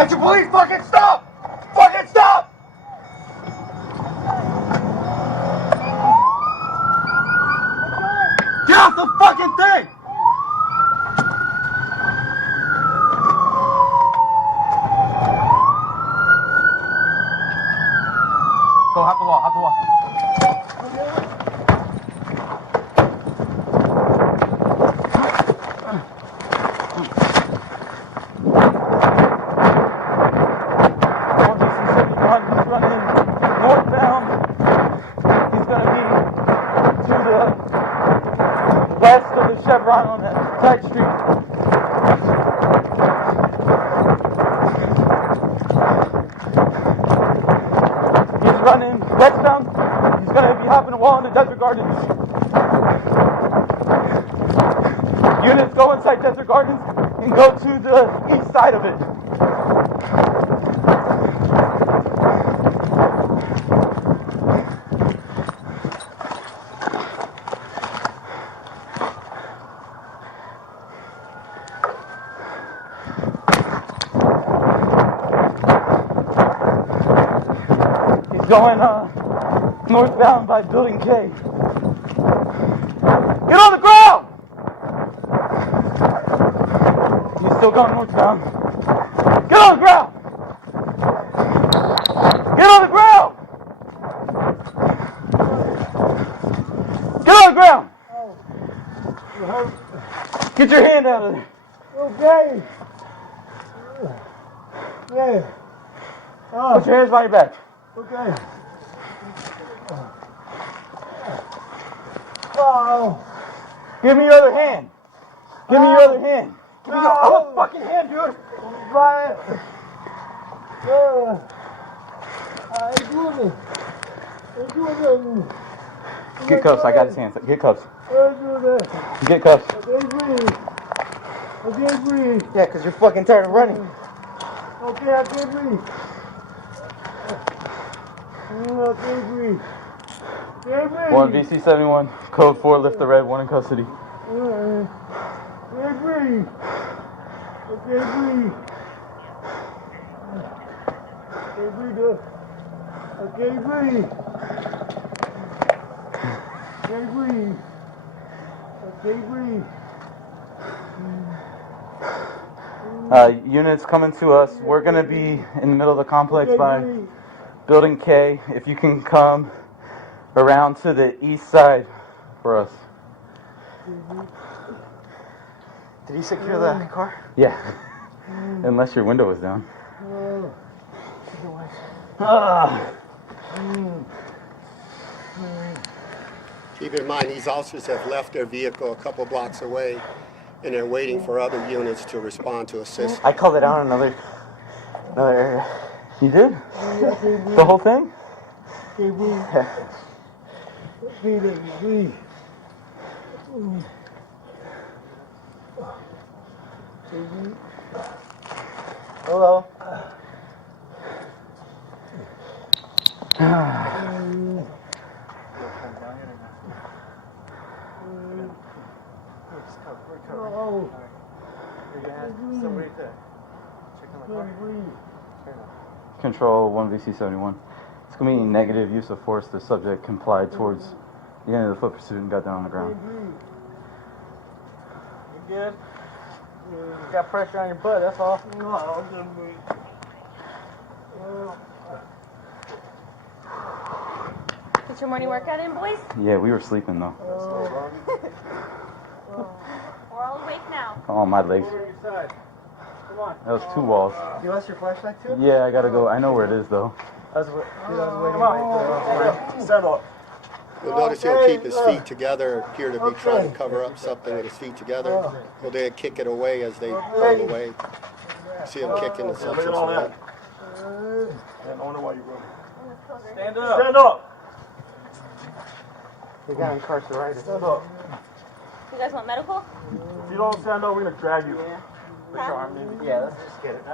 Metro Police, fucking stop! Fucking stop! Get off the fucking thing! Go, hop the wall, hop the wall. He's running northbound. He's going to be to the west of the Chevron on that side street. He's running westbound. He's going to be hopping a wall into Desert Gardens. Units go inside Desert Gardens and go to the east side of it. Going northbound by Building K. Get on the ground! He's still going northbound. Get on the ground! Get on the ground! Get on the ground! Get your hand out of there. Okay. Yeah. Put your hands behind your back. Okay. Oh. Give me your other hand. Give me your other hand. Give me your other fucking hand, dude. Right. It's doing it. Get cuffs. I got his hands. Get cuffs. Get Get cuffs. I can't breathe. Yeah, because you're fucking tired of running. Okay, I can't breathe. I can't breathe. Can't breathe. 1 VC71, code 4, lift the red, 1 in custody. Can't breathe. I can't breathe. Can't breathe. I can't breathe. Can't breathe. I can't breathe. Units coming to us. We're going to be in the middle of the complex by Building K. If you can come around to the east side for us. Did he secure the car? Yeah. Unless your window was down. Keep in mind, these officers have left their vehicle a couple blocks away, and they're waiting for other units to respond to assist. I called it out in another area. You did? The whole thing? Yeah. Hello. Control 1 VC71. It's going to be negative use of force. The subject complied towards the end of the foot pursuit and got down on the ground. You good? You got pressure on your butt, that's all. No, I couldn't breathe. Get your morning workout in, boys? Yeah, we were sleeping though. We're all awake now. Oh, my legs. Come on. That was 2 walls. You lost your flashlight too? Yeah, I gotta go. I know where it is though. Stand up. You'll notice he'll keep his feet together, appear to be trying to cover up something with his feet together. He'll then kick it away as they roll away. See him kicking the substance away. Stand up. Stand up. We got incarcerated. Stand up. You guys want medical? If you don't stand up, we're gonna drag you. Huh? Yeah, let's just get it.